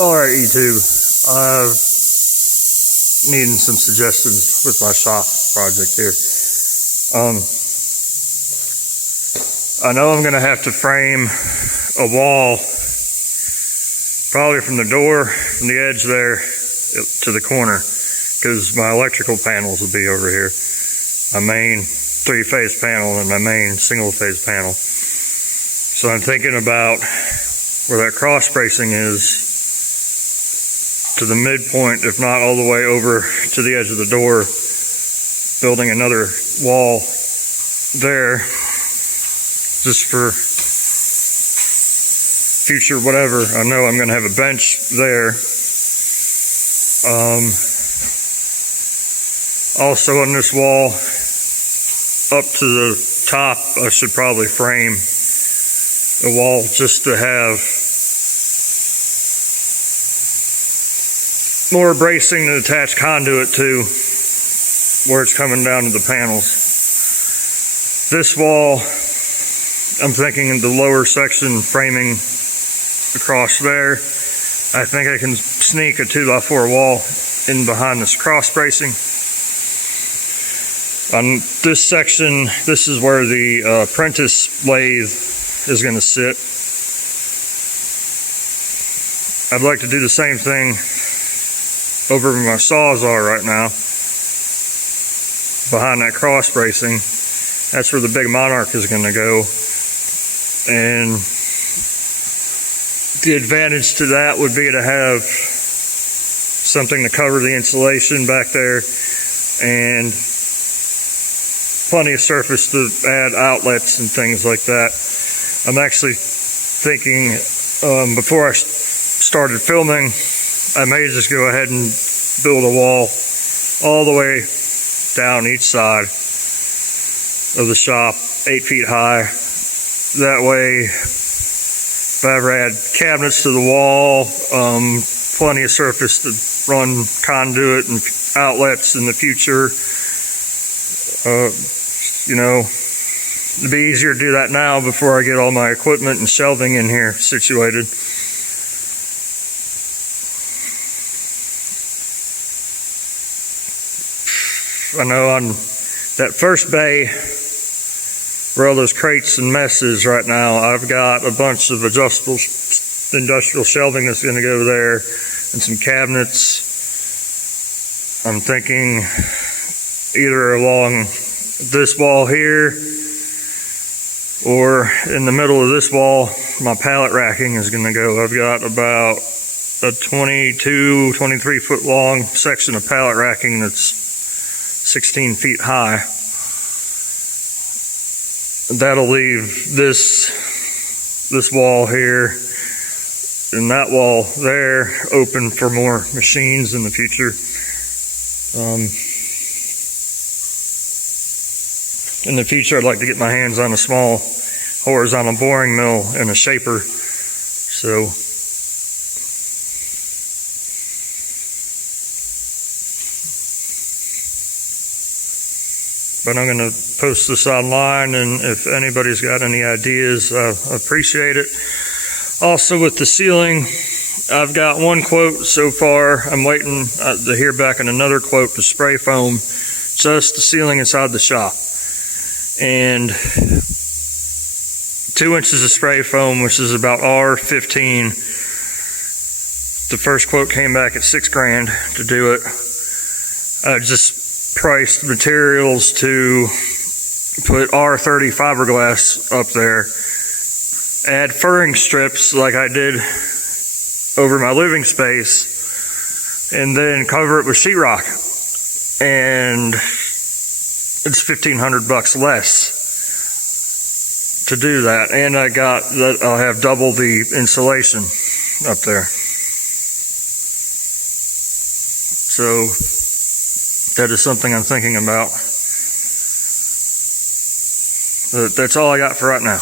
Alright, YouTube, needing some suggestions with my shop project here. I know I'm going to have to frame a wall probably from the door, from the edge there to the corner, because my electrical panels will be over here. My main three-phase panel and my main single-phase panel. So I'm thinking about where that cross bracing is to the midpoint, if not all the way over to the edge of the door, building another wall there just for future whatever. I know I'm going to have a bench there. Also on this wall up to the top, I should probably frame a wall just to have more bracing to attach conduit to where it's coming down to the panels. This wall, I'm thinking in the lower section framing across there. I think I can sneak a 2x4 wall in behind this cross bracing. On this section, this is where the apprentice lathe is going to sit. I'd like to do the same thing over where my saws are right now, behind that cross bracing. That's where the big Monarch is going to go. And the advantage to that would be to have something to cover the insulation back there and plenty of surface to add outlets and things like that. I'm actually thinking, before I started filming, I may just go ahead and build a wall all the way down each side of the shop, 8 feet high. That way, if I ever add cabinets to the wall, plenty of surface to run conduit and outlets in the future. You know, it'd be easier to do that now before I get all my equipment and shelving in here situated. I know on that first bay where all those crates and messes right now, I've got a bunch of adjustable industrial shelving that's going to go there and some cabinets. I'm thinking either along this wall here or in the middle of this wall, my pallet racking is going to go. I've got about a 22, 23 foot long section of pallet racking that's 16 feet high. That'll leave this wall here and that wall there open for more machines in the future. In the future, I'd like to get my hands on a small horizontal boring mill and a shaper. So but I'm going to post this online, and if anybody's got any ideas, I appreciate it. Also with the ceiling, I've got one quote so far. I'm waiting to hear back on another quote to spray foam just the ceiling inside the shop. And 2 inches of spray foam, which is about R15. The first quote came back at $6,000 to do it. I just priced materials to put R30 fiberglass up there, add furring strips like I did over my living space, and then cover it with sheetrock. And it's $1,500 less to do that. And I got that I'll have double the insulation up there. So that is something I'm thinking about. That's all I got for right now.